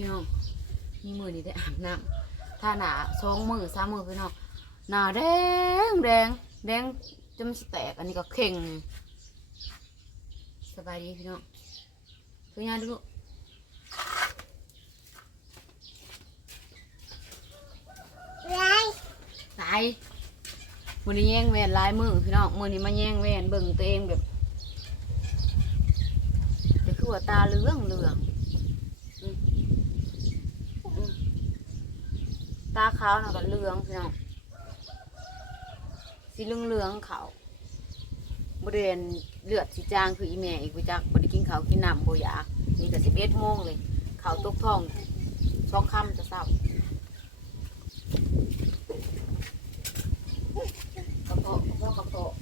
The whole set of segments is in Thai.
พี่น้องมีมือนี่ได้อาบน้ำถ้าหนาสองมือสามมือพี่น้องหนาแดงแดงแดงจนมันสิแตกอันนี้ก็เข่งสบายดีพี่น้องตัวยาดูลูกไรตายมือนี้แย่งแหวนหลายมือพี่น้องมือนี้มาแย่งแหวนเบิ่งตัวเองแบบจะคือว่าตาเหลืองเหลืองอืมอืมตา ขาวน่ะก็เหลืองพี่น้องสีเหลืองเหลืองๆขาวบริเวณเลือดสีจางคืออีแม่อีกไปจักบริกินขาวกินน้ำโบยากนี่ก็สิบเอ็ดโมงเลยขาวตกท้องสองคำจะเศร้ากระเพาะกระเพาะกระโตก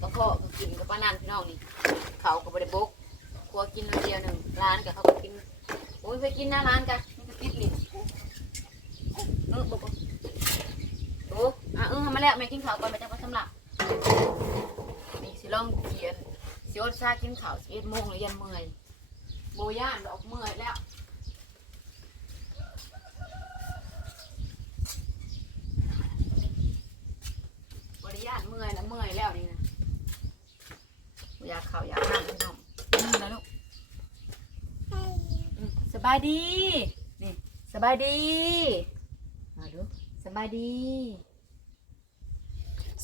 กระเพาะกินกับป้านันพี่น้องนี่เขากับบริบกครัวกินคนเดียวหนึ่งร้านกับเขาก็กินโอ้ยไปกินหน้าร้านกัน มันก็ติดลิ้นเออบอกบอกโอ้อะเออมาแล้วแม่กินข้าวก่อนแม่จะมาสำหรับนี่สิลองเขียนสิโอดซากินข้าวสิเอ็ดโมงหรือยันเมื่อยโบย่านดอกเมื่อยแล้วบริยานเมื่อยแล้วเมื่อยแล้วนี่นะอยากเข่าอยากนั่งพี่น้องอืมแล้วลูกอืมสบายดีนี่ สบายดีมาดูสบายดี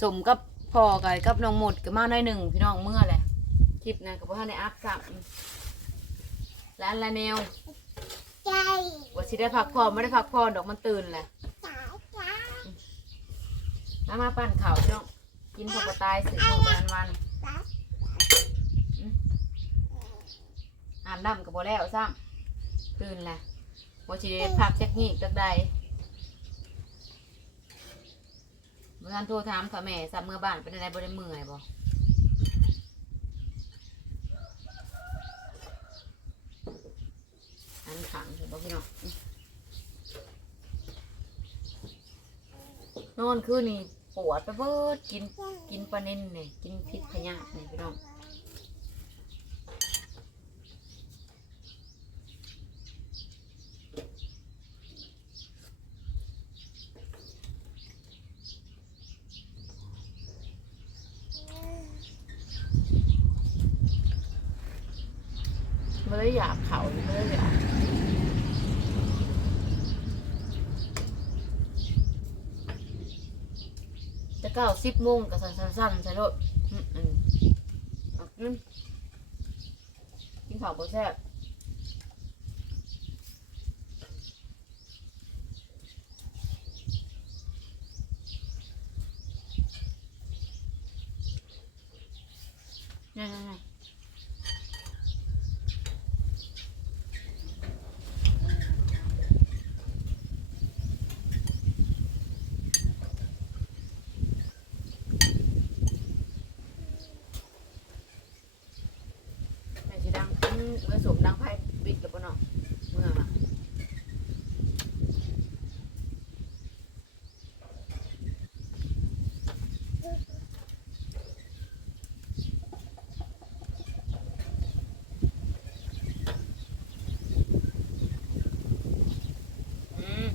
สมกับพ่อกับกับน้องหมดกับมาหน่อยหนึ่งพี่น้องเมื่อแหละคลิปนะกับพ่อในอัพสับร้านละแนวใจว่าสิได้พักผ่อนไม่ได้พักผ่อนดอกมันตื่นแหละจ๋าจ๋ามามาปั่นข่าวพี่น้องกินข้าวปลาตายสื่อมือวันวันจ๋าอาบน้ำกับบ่แล้วซ้ำตื่นแหละ บ่สิได้พักจักงีกจักใดเมื่อกันโทรถามค่ะแม่สับเมื่อบ้านเป็นอะไรบ่ได้เมื่อยบ่อันขังเห็นบ่พี่น้องนอนคืนนี่ปวดไปเบิดกินกินปลาเน้นเนี่ยกินพิษพญาธินี่พี่น้อง ได้อยากเขาไม่ได้อยากจะเก้าสิบโมงกับสั้นๆใช่รถอืมอืมกินข้าวบ่แซ่บนี่นี่นี่แม่สิดังอืม เมื่อสมดังไพ่บิดกับบ่เนาะเมื่อมาอืม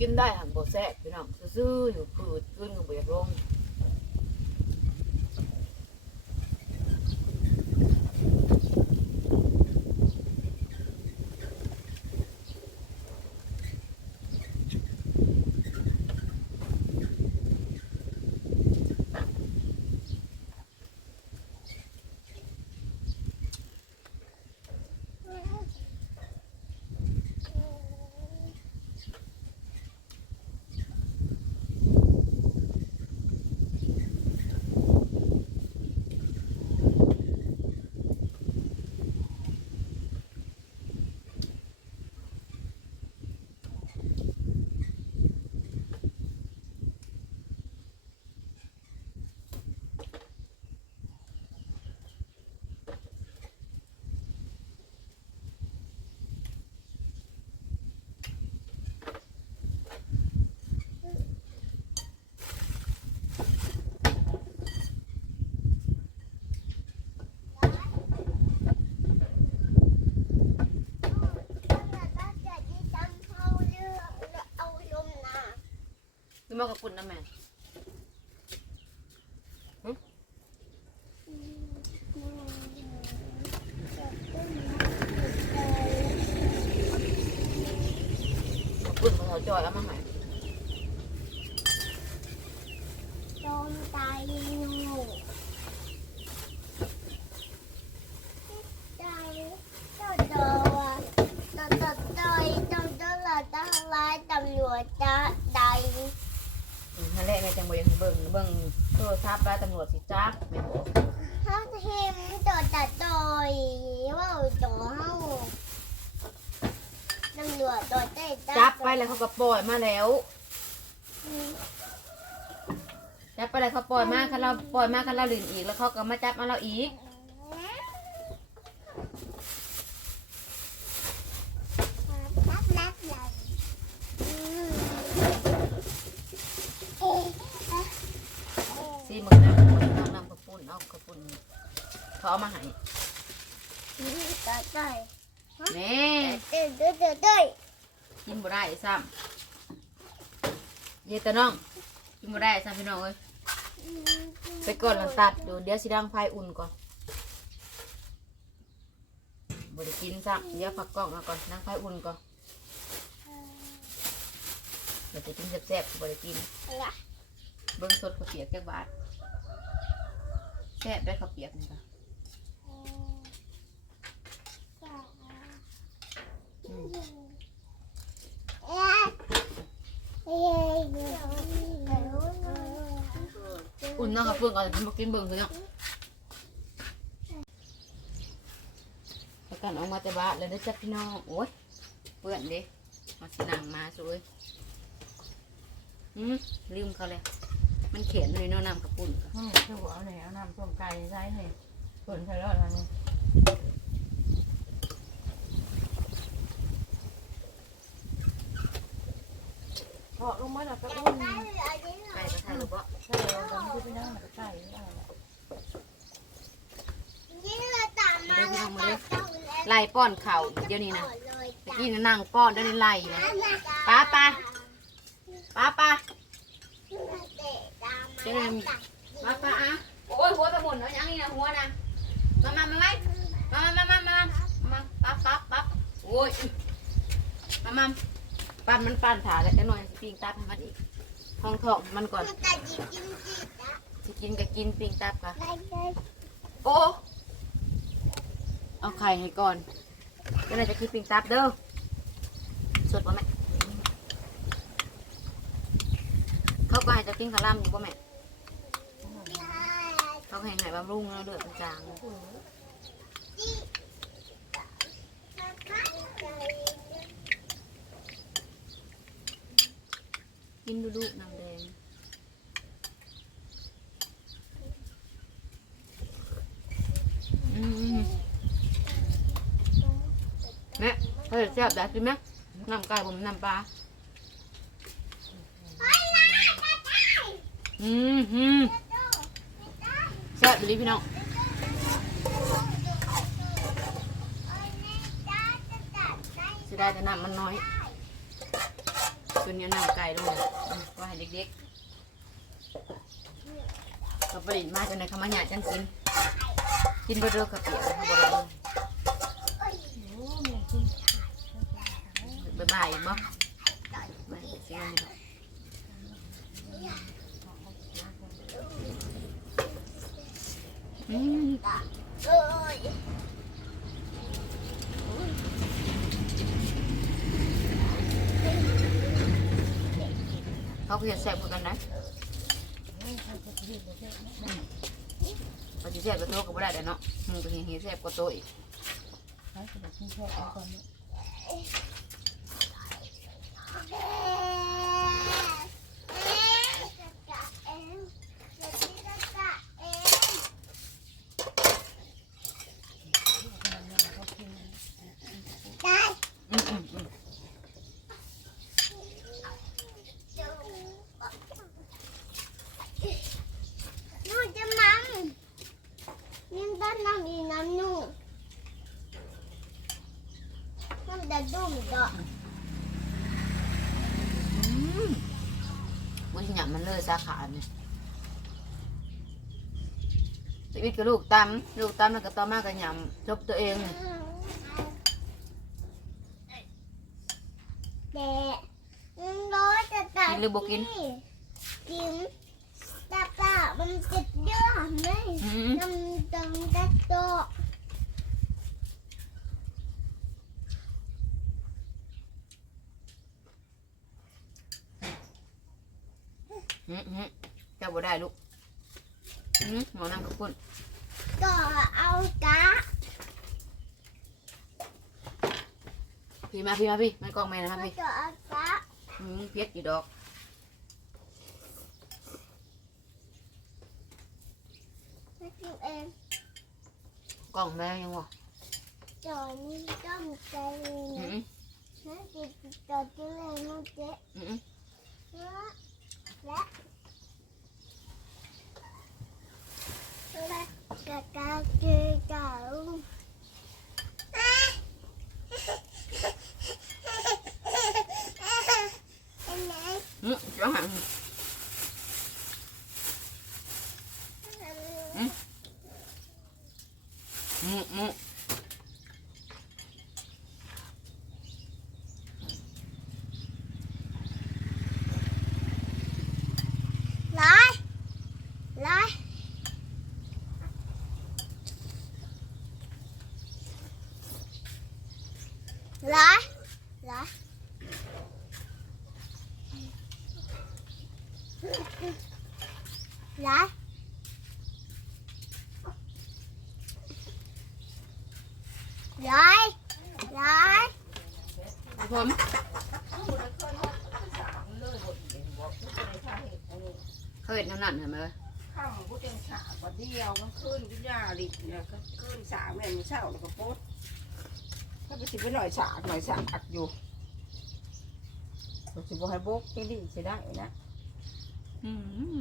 กินได้หันบ่แซ่บพี่น้องซื่อๆอยู่พืดขึ้นก็บ่อยากลง มากับปุ่นนะแม่กับปุ่นมาเขาจอยเอามาใหายโดนตายงูตายเจ้าตัวตัวตัวตัวตัวตัวเราต้องไล่ตำรวจจะได้อืม นั่นแหละแม่จังบ่อยังเบิ่งเบิ่งโทรศัพท์แล้ตำรวจสิจับแม่บอกถ้าเห็นตัวตัดตัวว่าตัวเฮาตำรวจตัวเต้จับไปแล้วเขาก็ปล่อยมาแล้วจับไปแล้วเขาปล่อยมาคันเราปล่อยมาคันเราลื่นอีกแล้วเขาก็มาจับมาเราอีกรักรักรักอืมเอ๊ะเอ๊ะ เอ๊ะซีมึงนะมึงเอานำกระปุ่นเอากระปุ่นเขาเอามาให้นี่ก็ได้แม่เต้เต้เต้เต้กินบ่ได้ซ้ำเยตาน้องกินบ่ได้ซ้ำพี่น้องเอ้ยไปก่อนหลังตัดดูเดี๋ยวสิดังไฟอุ่นก่อนบ่ได้กินซ้ำเดี๋ยวฝักกล้องเอาก่อนนั่งไฟอุ่นก่อนเดี๋ยวจะกินแซ่บๆบ่ได้กิน เบิ้งสดข้าวเปียกจักบาทแซ่บได้ข้าวเปียกนี่ค่ะอืมอุ่นเน้องกับเพื่อนก่อนจะมากินเบิ้งคือเนาะประกันออกมาแต่บ้านแล้วได้อจักพี่น้องโอ้ยเปื่อนเด้มาสินังมาสวยอืมลืมเขาเลย มันเขียนเลยเนาะน้ำกระปุ่นห้องคือหัวเอาไหนเอาน้ำส้มไก่ใส่ให้เปิดไฟรอดทางนี้พอลงมาแล้วก็อุ้มไก่กระทะหรือเปล่าใช่เราทำที่ไปนั่งแล้วก็ไก่ไม่ได้ละไล่ป้อนเข่าเดี๋ยวนี้นะตะกี้นะนั่งป้อนเดี๋ยวนี้ไล่นะป้าป้าป้าป้า เดี๋ยวนี้ป้าป้าอะโอ้ยหัวไปหมุนเอาอย่างนี้นะหัวนะมามามาไหมมามามามามามาปั๊บปั๊บปั๊บโอ้ยมามาปั้นมันปั้นถาแล้วจะหน่อยสิปิ้งตับให้มันอีกห้องทองมันก่อนสิกินก็กินปิ้งตับค่ะโอ้เอาไข่ให้ก่อนเดี๋ยวเราจะกินปิ้งตับเด้อสดป่ะแม่เขาก็ให้จะกินขาวล่ำอยู่ป่ะแม่ เขาให้ให้บำรุงแล้วเดือดจางๆกินดูดูน้ำแดงอืมแม่เฮ้ยแซ่บได้กินไหมน้ำไก่ผมน้ำปลาอืมอืม แซ่บดีพี่น้องจะได้แต่น้ำมันน้อยตัวนี้น้ำไก่ด้วยก็ให้เด็กๆเขาผลิตมาจนในคำว่าหยาจังกิน กินบะเดือกับเปียกเขาบอกเลยบายบายบ่บายเสียงนี่อืม เขาเพียแซ่บเหมือนกันนะเขาจะแซ่บกว่าโต๊ะก็ไม่ได้แต่เนาะมึงก็เห็นเห็นแซ่บกว่าโต๊ะอีก ใช้สมุนที่ชอบเอาก่อนเนี่ย อืมอืมอืม นู่นจะมังนี่ด้านน้ำอีน้ำนู่นน้ำจะดุ้มก็ อืมบ มันสิหยำมัน เลยสาขาเนี่ยชีวิตกับลูกตำลูกตำแล้วก็ต่อมาก็หยำจบตัวเองเนี่ยแดดร้อยจะตัดกินหรือบ่กิน กินแต่ปะมันติดเยอะไหมอืมน้ำตังตะโตะอืมอืมเจ้าบ่ได้ลูกอืมหมอน้ำกับปุ่นก็เอากะพี่มาพี่มาพี่มันกล้องแม่นะมาพี่ก็เอากะอืมเพียดอยู่ดอกไม่กินเองกล้องแม่ยังวะจอนี่ต้มใจเลยอืนะมนะจิตจอที่เลยนะเจ๊อืมและ และและจะกาเกยเก่าอันไหน อืมจ้าหันอืมอืม ร้อยร้อย ร้อยร้อยร้อยร้อยร้อยผมเขาเห็นน้ำหนักเห็นไหมเว้ยข้าวกูจังฉาบวันเดียวมันขึ้นกูยาดิเนี่ยก็ขึ้นสามแม่มันเศร้าแล้วก็ปุ๊บ ถ้าไปสิไปหน่อยฉากหน่อยฉากอยู่ก็สิบ่ให้บกที่ดิสิได้นะอืม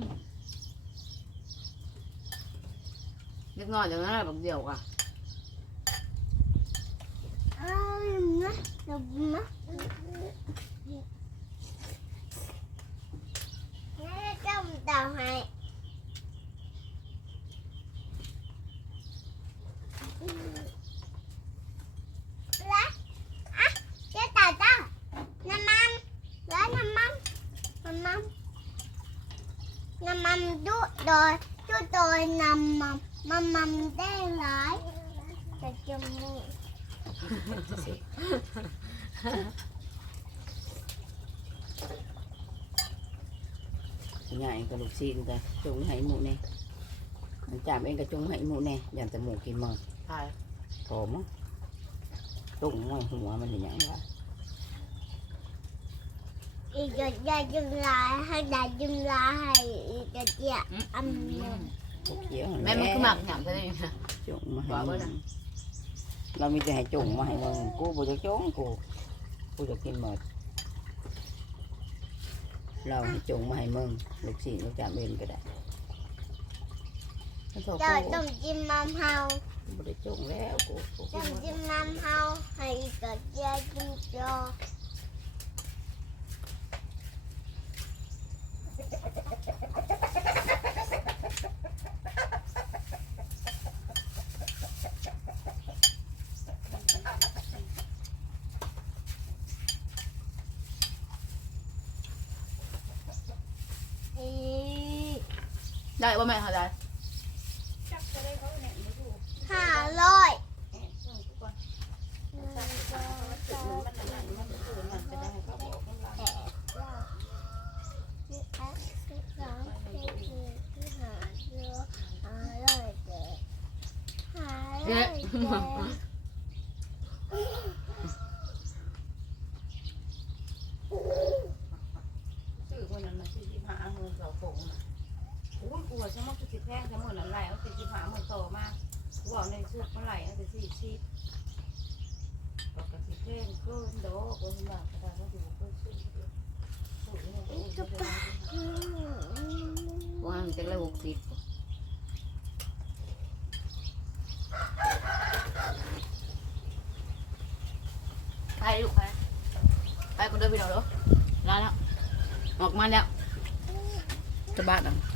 เล็กน้อยอย่างนั้นแหละบักเดียวอะอ้าวนะลงนะแม่จำตาให้ละอะเจ๊ตาตั้งน้ำมันแล้วน้ำมันน้ำมันน้ำมันดูดอยดูดอยน้ำมันน้ำมันได้หลายแต่จมูก ใหญ่กับลูกซีนกันจงให้หมูเนี่ยมัน จามเองก็จงให้หมูเนี่ยอย่างแต่หมูกินหมดใช่พอมั้งตุ่งไว้หัวมันอย่างไร อีกจะได้จุลาให้ได้จุลาให้อีกจะเจียอืมอันนี้พวกเกี้ยวแม่มันคือหมักหยำใช่ไหมนะจงมาให้บอกมึไว้นะงเรามีแต่ให้จงมาให้มึงกูบ่จะจงกูกูจะกินหมดเราให้จงมาให้มึงลูกซีนลูกจามเองก็ได้ไม่โทษ จะ กู ต้องจิ้มมัมเฮา บ่ได้จงแล้วกูกู ต้องจิ้มมัมเฮาให้อีกจะเจียจิ้มจอ อี ได้ว่าแม่เขาได้ ห้าร้อยเนี่ยซื้อคนนั้นมาสี่สิบห้าเงินเสาโป่งน่ะโอ้ยกลัวฉันมันจากกูเอาในซื้อเท่าไหร่เอาไปสี่สิบปกติแพงเกินโดกูเห็นแบบกระดาษเขาอยู่เพิ่มซื้อสูงเนี่ยกูจะไปว่ามันจะเลยหกสิบไปลูกไปไปคนเดินไปหน่อยเด้อลาแล้วออกมาแล้วจะบ้านอะ